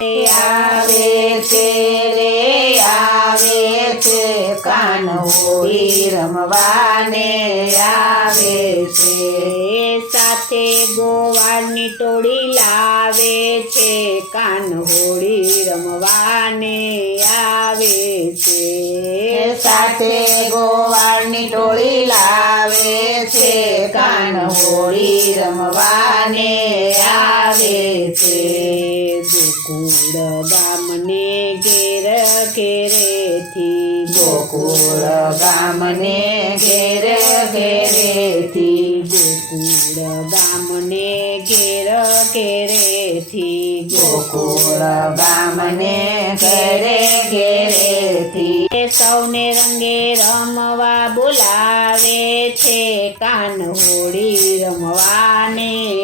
આવે છે રે આવે છે કાન હોળી રમવાને આવે છે સાથે ગોવાળની ટોળી લાવે છે કાન હોળી રમવાને આવે છે સાથે ગોવાળની ટોળી લાવે છે કાન હોળી રમવાને આવે છે ગોકુળ ગામને ઘેર ઘેરેથી ગોકુળ ગામને ઘેર ઘેરેથી ગોકુળ ગામને ઘેર ઘેરેથી ગોકુળ ગામને ઘેરે ઘેરેથી સૌને રંગે રમવા બોલાવે છે કાન હોળી રમવાને